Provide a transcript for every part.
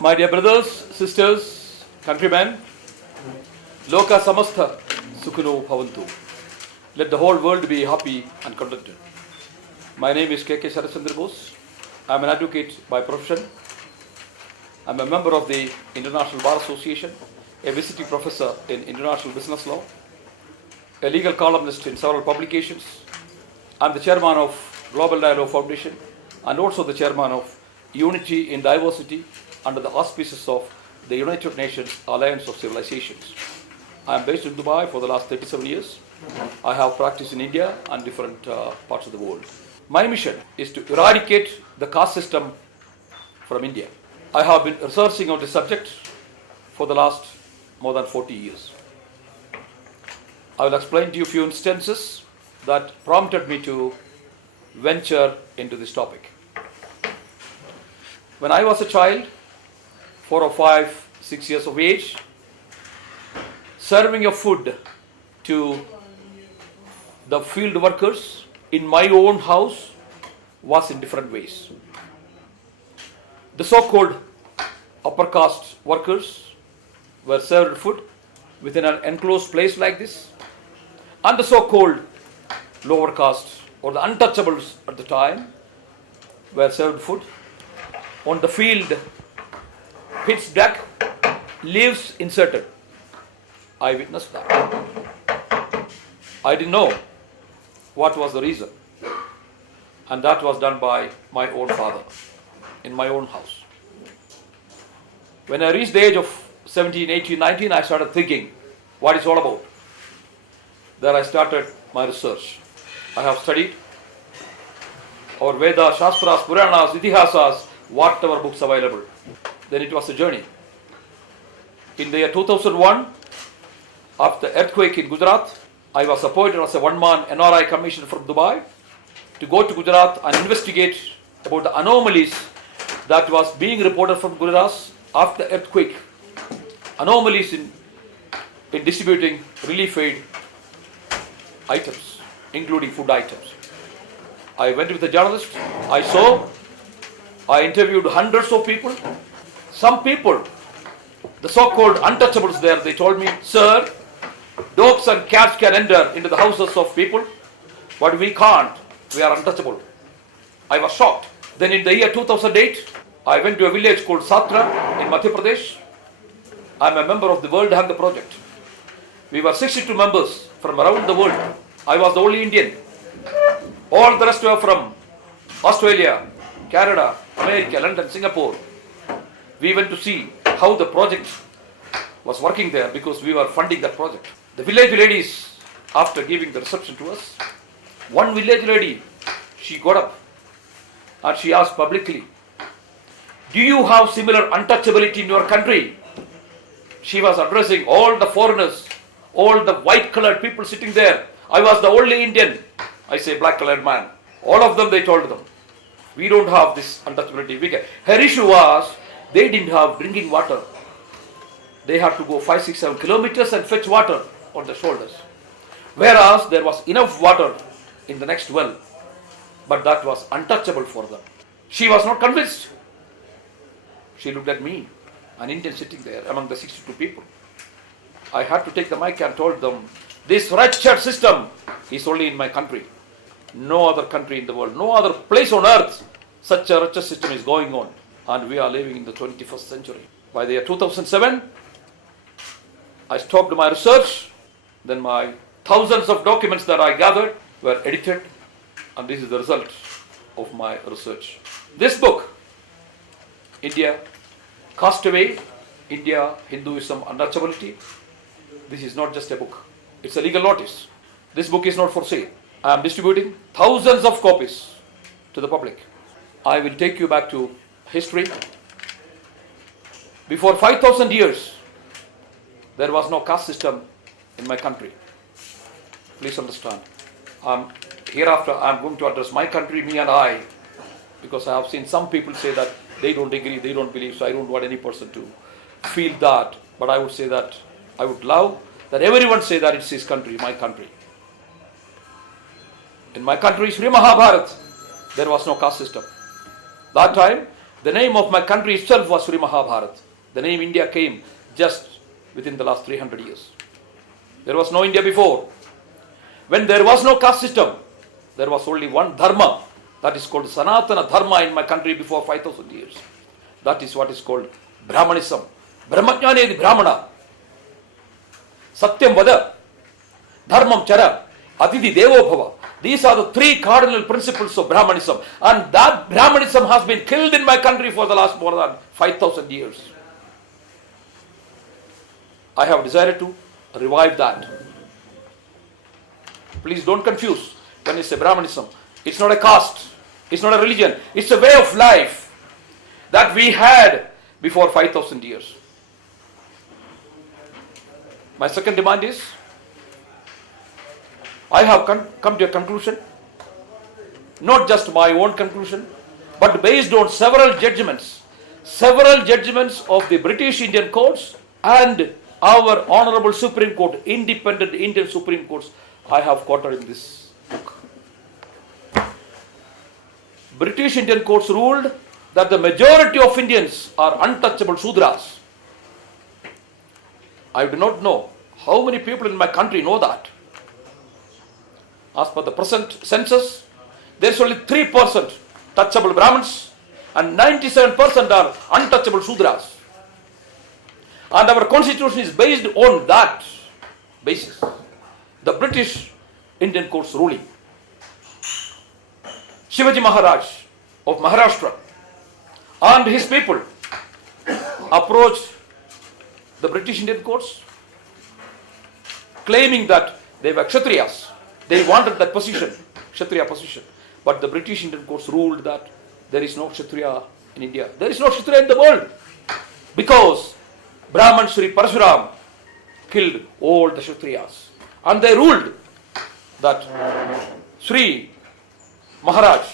My dear brothers, sisters, countrymen, Loka Samastha Sukhuno Bhavantu. Let the whole world be happy and contented. My name is Sarachandra Bose. I am an advocate by profession. I am a member of the International Bar Association, a visiting professor in international business law, a legal columnist in several publications. I am the chairman of Global Dialogue Foundation and also the chairman of Unity in Diversity under the auspices of the United Nations Alliance of Civilizations. I am based in Dubai for the last 37 years. I have practiced in India and different parts of the world. My mission is to eradicate the caste system from India. I have been researching on this subject for the last more than 40 years. I will explain to you a few instances that prompted me to venture into this topic. When I was a child, 4 or 5, 6 years of age, serving of food to the field workers in my own house was in different ways. The so-called upper caste workers were served food within an enclosed place like this, and the so-called lower caste or the untouchables at the time were served food on the field, pitch black, leaves inserted. I witnessed that. I didn't know what was the reason, and that was done by my own father in my own house. When I reached the age of 17, 18, 19, I started thinking what it's all about. There I started my research. I have studied our Vedas, Shastras, Puranas, Itihasas, whatever books available. Then it was a journey. In the year 2001, after the earthquake in Gujarat, I was appointed as a one-man NRI commission from Dubai to go to Gujarat and investigate about the anomalies that was being reported from Gujarat after the earthquake. Anomalies in distributing relief aid items, including food items. I went with a journalist. I interviewed hundreds of people. Some people, the so-called untouchables there, they told me, "Sir, dogs and cats can enter into the houses of people, but we can't. We are untouchable." I was shocked. Then in the year 2008, I went to a village called Yatra in Madhya Pradesh. I am a member of the World Hunger Project. We were 62 members from around the world. I was the only Indian. All the rest were from Australia, Canada, America, London, Singapore. We went to see how the project was working there because we were funding that project. The village ladies, after giving the reception to us, one village lady, she got up and she asked publicly, "Do you have similar untouchability in your country?" She was addressing all the foreigners, all the white-colored people sitting there. I was the only Indian, I say black-colored man. All of them, they told them, "We don't have this untouchability." Her issue was, they didn't have drinking water. They had to go 5, 6, 7 kilometers and fetch water on the shoulders. Whereas there was enough water in the next well, but that was untouchable for them. She was not convinced. She looked at me, an Indian sitting there among the 62 people. I had to take the mic and told them, this wretched system is only in my country. No other country in the world, no other place on earth, such a wretched system is going on. And we are living in the 21st century. By the year 2007, I stopped my research. Then my thousands of documents that I gathered were edited. And this is the result of my research. This book, India, Castaway, India, Hinduism, Untouchability. This is not just a book. It's a legal notice. This book is not for sale. I am distributing thousands of copies to the public. I will take you back to history. Before 5,000 years, there was no caste system in my country. Please understand. Hereafter, I am going to address my country, me and I, because I have seen some people say that they don't agree, they don't believe, so I don't want any person to feel that. But I would say that I would love that everyone say that it's his country, my country. In my country, Sri Mahabharat, there was no caste system. That time, The name of my country itself was Sri Mahabharat. The name India came just within the last 300 years. There was no India before. When there was no caste system, there was only one dharma, that is called Sanatana Dharma in my country before 5,000 years. That is what is called Brahmanism. Brahmajnane is Brahmana. Satyam Vada, Dharmam Chara, Atiti Devo Bhava. These are the three cardinal principles of Brahmanism. And that Brahmanism has been killed in my country for the last more than 5,000 years. I have decided to revive that. Please don't confuse when I say Brahmanism. It's not a caste. It's not a religion. It's a way of life that we had before 5,000 years. My second demand is, I have come to a conclusion, not just my own conclusion, but based on several judgments of the British Indian courts and our Honorable Supreme Court, independent Indian Supreme Courts, I have quoted in this book. British Indian courts ruled that the majority of Indians are untouchable Shudras. I do not know how many people in my country know that. As per the present census, there is only 3% touchable Brahmins and 97% are untouchable Shudras. And our constitution is based on that basis. The British Indian court's ruling. Shivaji Maharaj of Maharashtra and his people approached the British Indian courts claiming that they were Kshatriyas. They wanted that position, Kshatriya position. But the British Indian courts ruled that there is no Kshatriya in India. There is no Kshatriya in the world. Because Brahman Sri Parashuram killed all the Kshatriyas. And they ruled that Sri Maharaj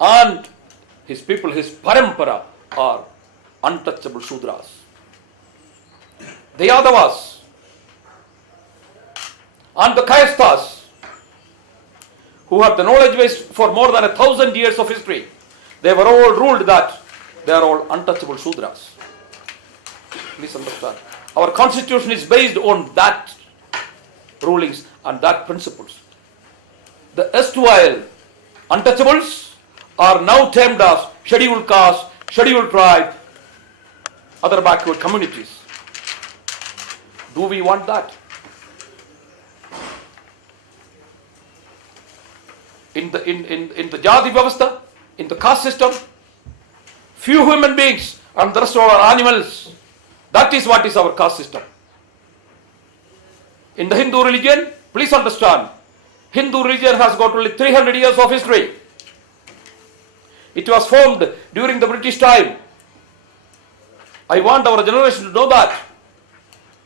and his people, his parampara, are untouchable Shudras. The Yadavas and the Kastas, who have the knowledge base for more than 1,000 years of history, they were all ruled that they are all untouchable Shudras. Please understand. Our constitution is based on that rulings and that principles. The erstwhile untouchables are now termed as scheduled caste, scheduled tribe, other backward communities. Do we want that? In the Jathi Vyavastha, in the caste system, few human beings and the rest all are animals. That is what is our caste system. In the Hindu religion, please understand, Hindu religion has got only 300 years of history. It was formed during the British time. I want our generation to know that.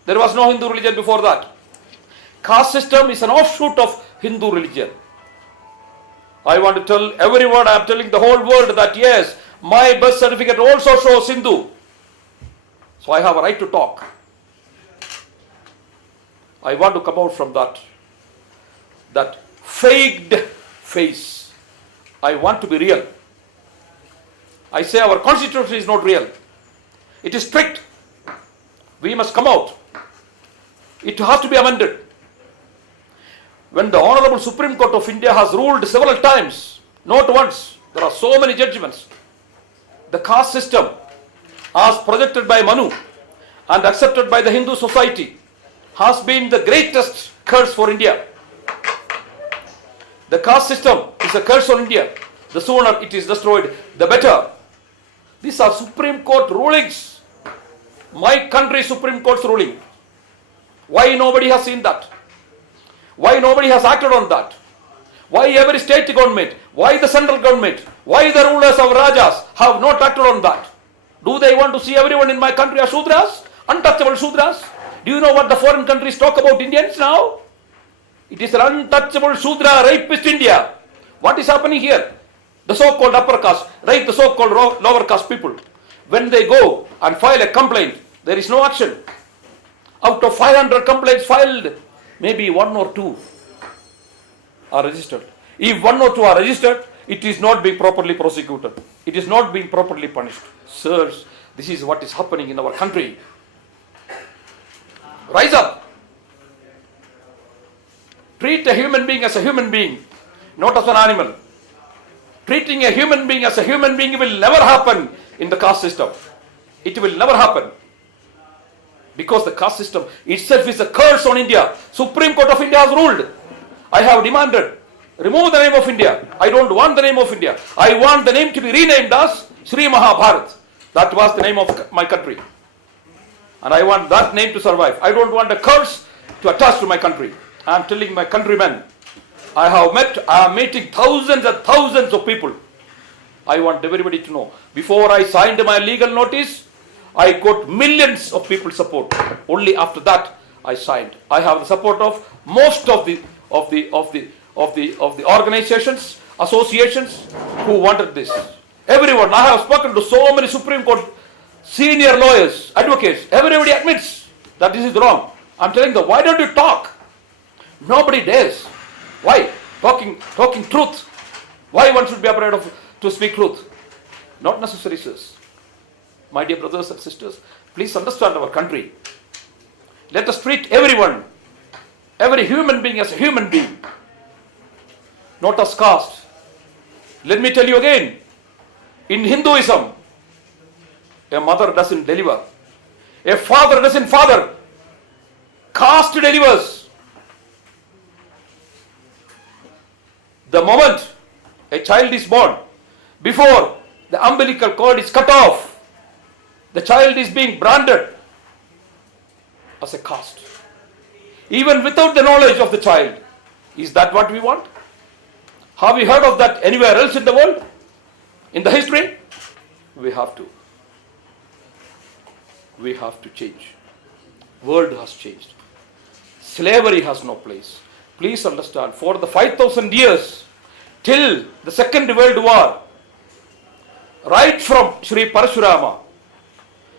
There was no Hindu religion before that. Caste system is an offshoot of Hindu religion. I want to tell everyone, I am telling the whole world that yes, my birth certificate also shows Hindu. So I have a right to talk. I want to come out from that faked face. I want to be real. I say our constitution is not real. It is strict. We must come out. It has to be amended. When the Honorable Supreme Court of India has ruled several times, not once, there are so many judgments. The caste system, as projected by Manu and accepted by the Hindu society, has been the greatest curse for India. The caste system is a curse on India. The sooner it is destroyed, the better. These are Supreme Court rulings. My country Supreme Court's ruling. Why nobody has seen that? Why nobody has acted on that? Why every state government? Why the central government? Why the rulers of Rajas have not acted on that? Do they want to see everyone in my country as Shudras? Untouchable Shudras? Do you know what the foreign countries talk about Indians now? It is an untouchable Shudra rapist India. What is happening here? The so-called upper caste rape the so-called lower caste people. When they go and file a complaint, there is no action. Out of 500 complaints filed, maybe 1 or 2 are registered. If 1 or 2 are registered, It is not being properly prosecuted. It is not being properly punished. Sirs, this is what is happening in our country. Rise up. Treat a human being as a human being, not as an animal. Treating a human being as a human being will never happen in the caste system. It will never happen. Because the caste system itself is a curse on India. Supreme Court of India has ruled. I have demanded, remove the name of India. I don't want the name of India. I want the name to be renamed as Sri Bharat. That was the name of my country. And I want that name to survive. I don't want a curse to attach to my country. I am telling my countrymen, I am meeting thousands and thousands of people. I want everybody to know. Before I signed my legal notice, I got millions of people support. Only after that I signed. I have the support of most of the organizations, associations who wanted this. Everyone. I have spoken to so many Supreme Court senior lawyers, advocates. Everybody admits that this is wrong. I'm telling them, why don't you talk? Nobody dares. Why? Talking truth. Why one should be afraid to speak truth? Not necessary, sirs. My dear brothers and sisters, please understand our country. Let us treat everyone, every human being as a human being, not as caste. Let me tell you again, in Hinduism, a mother doesn't deliver. A father doesn't father. Caste delivers. The moment a child is born, before the umbilical cord is cut off, the child is being branded as a caste. Even without the knowledge of the child. Is that what we want? Have you heard of that anywhere else in the world? In the history? We have to change. World has changed. Slavery has no place. Please understand, for the 5,000 years, till the Second World War, right from Sri Parashurama,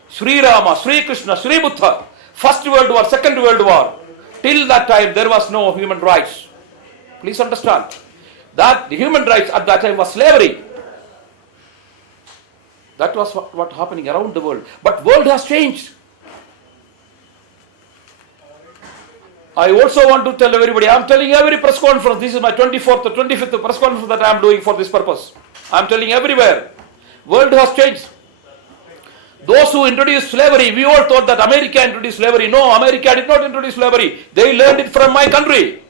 Sri Rama, Sri Krishna, Sri Buddha, First World War, Second World War, till that time there was no human rights. Please understand that the human rights at that time was slavery. That was what happening around the world. But world has changed. I also want to tell everybody, I am telling every press conference, this is my 24th or 25th press conference that I am doing for this purpose. I am telling everywhere, world has changed. Those who introduced slavery, we all thought that America introduced slavery. No, America did not introduce slavery. They learned it from my country.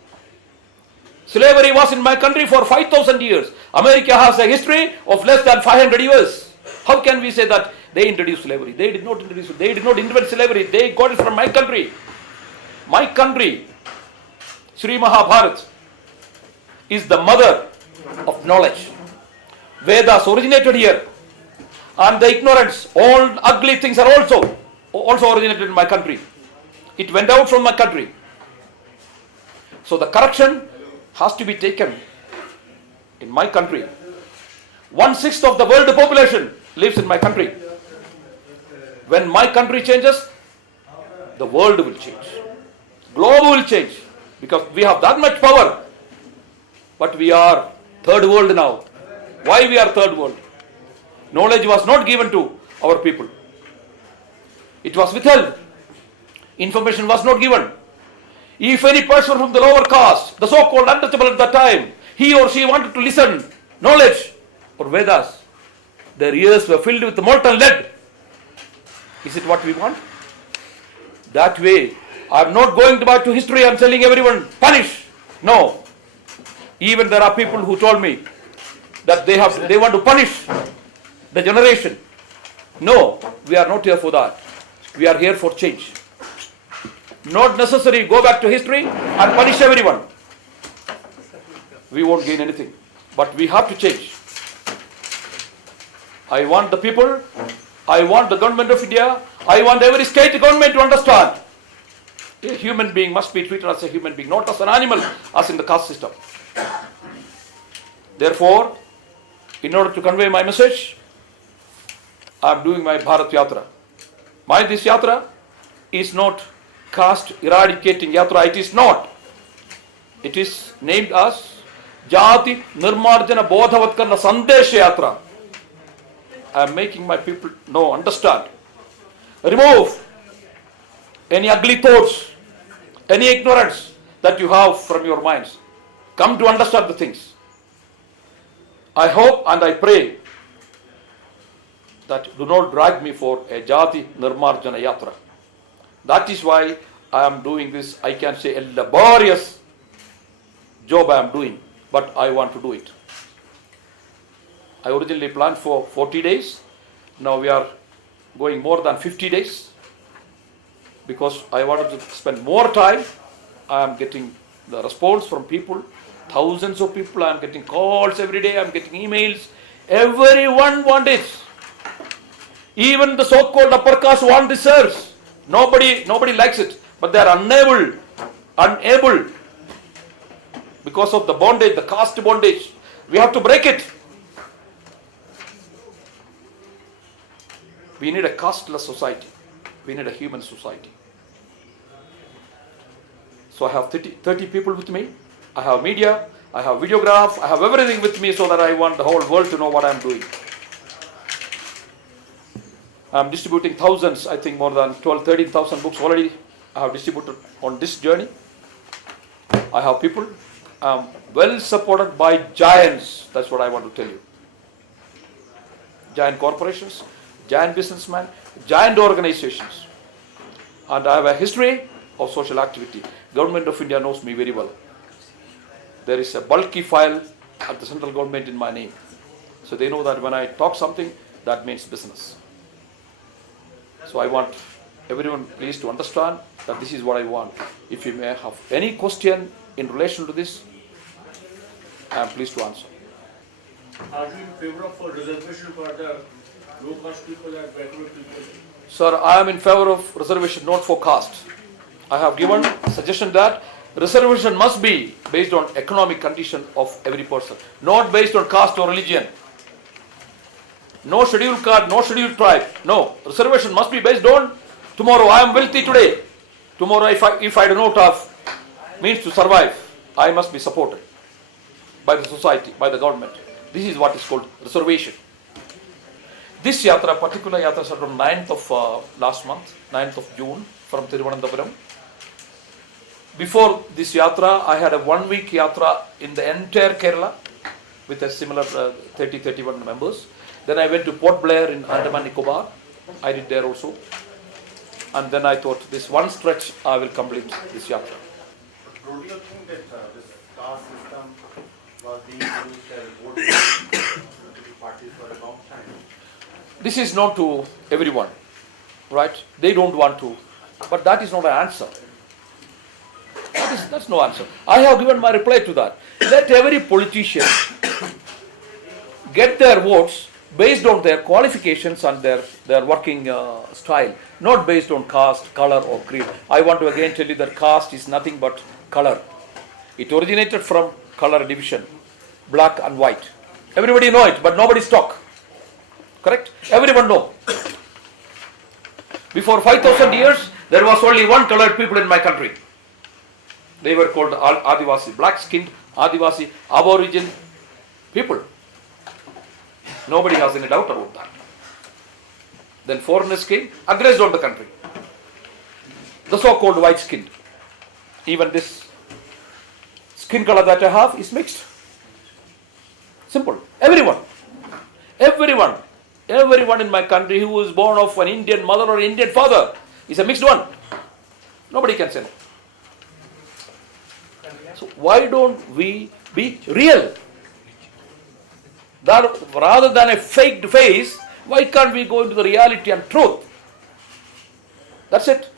Slavery was in my country for 5,000 years. America has a history of less than 500 years. How can we say that they introduced slavery? They did not introduce it. They did not invent slavery. They got it from my country. My country, Sri Bharat, is the mother of knowledge. Vedas originated here. And the ignorance, all ugly things are also originated in my country. It went out from my country. So the correction has to be taken in my country. 1/6 of the world population lives in my country. When my country changes, the world will change. Globe will change. Because we have that much power. But we are third world now. Why we are third world? Knowledge was not given to our people. It was withheld. Information was not given. If any person from the lower caste, the so-called untouchable at that time, he or she wanted to listen knowledge or Vedas, their ears were filled with molten lead. Is it what we want? That way, I am not going back to history and telling everyone, punish. No. Even there are people who told me that they want to punish the generation. No, we are not here for that. We are here for change. Not necessary go back to history and punish everyone. We won't gain anything. But we have to change. I want the people, I want the government of India, I want every state government to understand. A human being must be treated as a human being, not as an animal, as in the caste system. Therefore, in order to convey my message, I am doing my Bharat Yatra. This Yatra is not caste eradicating Yatra. It is not. It is named as Jathi, Nirmarjana, Bodhavatkarana, Sandesa Yatra. I am making my people know, understand. Remove any ugly thoughts, any ignorance that you have from your minds. Come to understand the things. I hope and I pray that do not drag me for a Jathi Nirmarjana Yatra. That is why I am doing this, I can say a laborious job I am doing, but I want to do it. I originally planned for 40 days. Now we are going more than 50 days because I wanted to spend more time. I am getting the response from people, thousands of people. I am getting calls every day. I am getting emails. Everyone wants it. Even the so-called upper caste want this service. Nobody likes it, but they are unable because of the bondage, the caste bondage. We have to break it. We need a casteless society. We need a human society. So I have 30 people with me. I have media. I have videograph. I have everything with me so that I want the whole world to know what I am doing. I am distributing thousands, I think more than 13,000 books already I have distributed on this journey. I have people. I am well supported by giants. That's what I want to tell you. Giant corporations, giant businessmen, giant organizations. And I have a history of social activity. Government of India knows me very well. There is a bulky file at the central government in my name. So they know that when I talk something, that means business. So I want everyone please to understand that this is what I want. If you may have any question in relation to this, I am pleased to answer. Are you in favor of a reservation for the low caste people and backward people? Sir, I am in favor of reservation, not for caste. I have given suggestion that reservation must be based on economic condition of every person, not based on caste or religion. No scheduled caste, no scheduled tribe. No, reservation must be based on tomorrow. I am wealthy today. Tomorrow, if I do not have means to survive, I must be supported by the society, by the government. This is what is called reservation. This Yatra, particular Yatra, started on 9th of last month, 9th of June from Thiruvananthapuram. Before this Yatra, I had a 1 week Yatra in the entire Kerala with a similar 30-31 members. Then I went to Port Blair in Andaman Nicobar. I did there also. And then I thought this one stretch I will complete this Yatra. Don't you think that this caste system was being used as voting parties for a long time? This is not to everyone, right? They don't want to. But that is not an answer. That's no answer. I have given my reply to that. Let every politician get their votes based on their qualifications and their working style, not based on caste, color or creed. I want to again tell you that caste is nothing but color. It originated from color division, black and white. Everybody know it, but nobody talk. Correct? Everyone know. Before 5,000 years, there was only one colored people in my country. They were called Adivasi, black-skinned Adivasi, aborigine people. Nobody has any doubt about that. Then foreigners came, aggressed on the country. The so-called white-skinned. Even this skin color that I have is mixed. Simple. Everyone in my country who is born of an Indian mother or Indian father is a mixed one. Nobody can say no. So why don't we be real? That rather than a faked face, why can't we go into the reality and truth? That's it.